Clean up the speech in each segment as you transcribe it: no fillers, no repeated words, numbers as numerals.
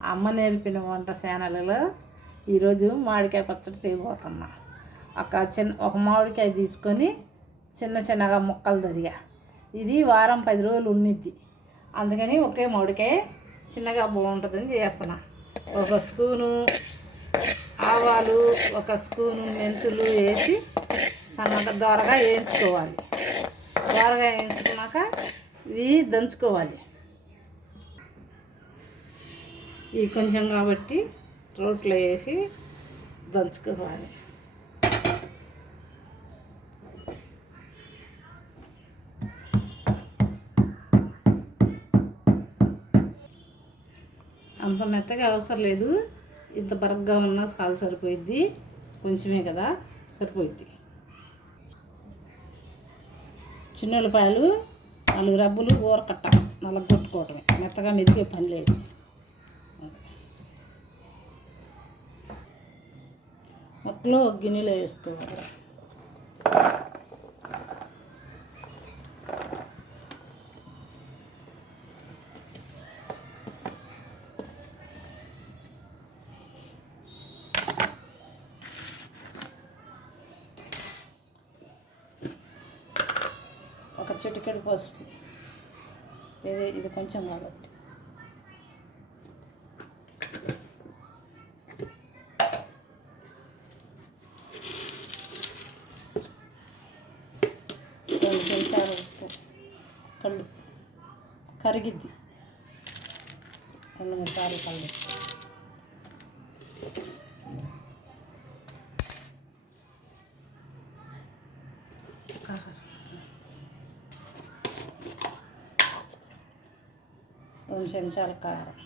అమ్మ నేర్పిన వంట ఛానల్లో ఈరోజు మామిడికాయ పచ్చడి చేయబోతున్నా. ఒక మామిడికాయ తీసుకొని చిన్నగా ముక్కలు తరిగా. ఇది వారం 10 రోజులు ఉండిద్ది, అందుకని ఒకే మామిడికాయ చిన్నగా బాగుంటుందని చేస్తున్నా. ఒక స్పూను ఆవాలు, ఒక స్పూను మెంతులు వేసి సన్నగా దోరగా వేయించుకోవాలి. దోరగా వేయించుకున్నాక ఇవి దంచుకోవాలి. ఇవి కొంచెం కాబట్టి రోట్లో వేసి దంచుకోవాలి. అంత మెత్తగా అవసరం లేదు, ఇంత బరగ్గా ఉన్నా చాలు, సరిపోయిద్ది. కొంచెమే కదా, సరిపోయిద్ది. చిన్నులపాయలు 4 రబ్బులు ఊరకట్ట నలగొట్టుకోవటమే, మెత్తగా మెదిగే పని లేదు. ముక్కలు గిన్నెలో వేసుకోవాలి. ఒక చిటికెడు పసుపు, ఇది కొంచెం కాబట్టి. చెంచాలు కళ్ళు కరిగిద్ది, 2-3 సార్లు కళ్ళు. రెండు చెంచాల కారం,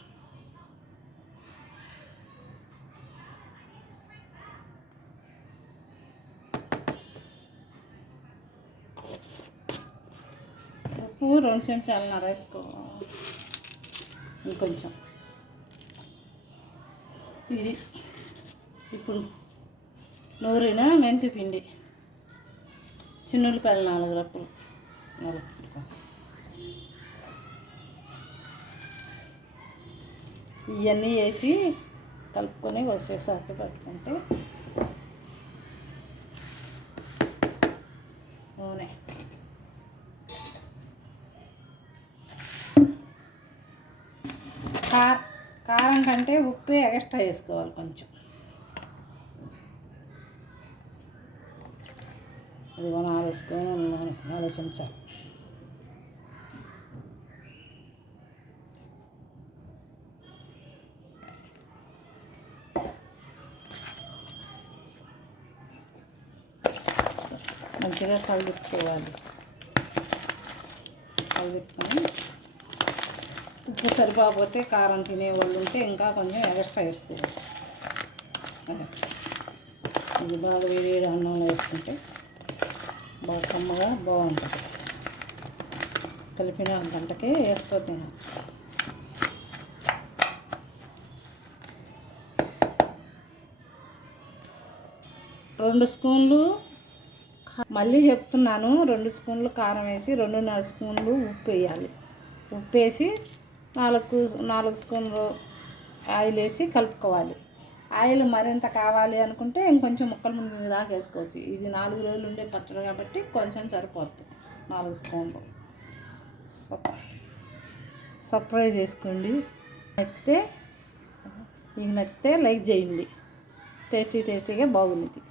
ఉప్పు 2 చెంచాలన్నర వేసుకోవాలి. ఇంకొంచెం. ఇది ఇప్పుడు నూరిన మెంతి పిండి, చిన్నులపాయలు 4 రప్పులు ఇవన్నీ వేసి కలుపుకొని వచ్చేసరికి పట్టుకుంటే నూనె. కారం కంటే ఉప్పు ఎక్స్ట్రా వేసుకోవాలి కొంచెం. అది 4 స్పూన్లు నూనె, 4 చెంచాలు. మంచిగా కలుపుకోవాలి. కలుపుకొని ఉప్పు సరిపోతే కారం తినేవాళ్ళు ఉంటే ఇంకా కొంచెం ఎక్స్ట్రా వేసుకోవాలి. ఇది బాగా వేడి అన్నంలో వేసుకుంటే బాగా కమ్మగా బాగుంటుంది. కలిపిన గంటకే వేసుకోతే 2 స్పూన్లు, మళ్ళీ చెప్తున్నాను, 2 స్పూన్లు కారం వేసి 2.5 స్పూన్లు ఉప్పు వేయాలి. ఉప్పు వేసి 4 స్పూన్లు ఆయిల్ వేసి కలుపుకోవాలి. ఆయిల్ మరింత కావాలి అనుకుంటే ఇంకొంచెం ముక్కలు ముందు దాకా వేసుకోవచ్చు. ఇది 4 రోజులు ఉండే పచ్చడి కాబట్టి కొంచెం సరిపోతుంది. 4 స్పూన్లు. సర్ప్రైజ్ చేసుకోండి. మీకు నచ్చితే లైక్ చేయండి. టేస్టీగా బాగుంది.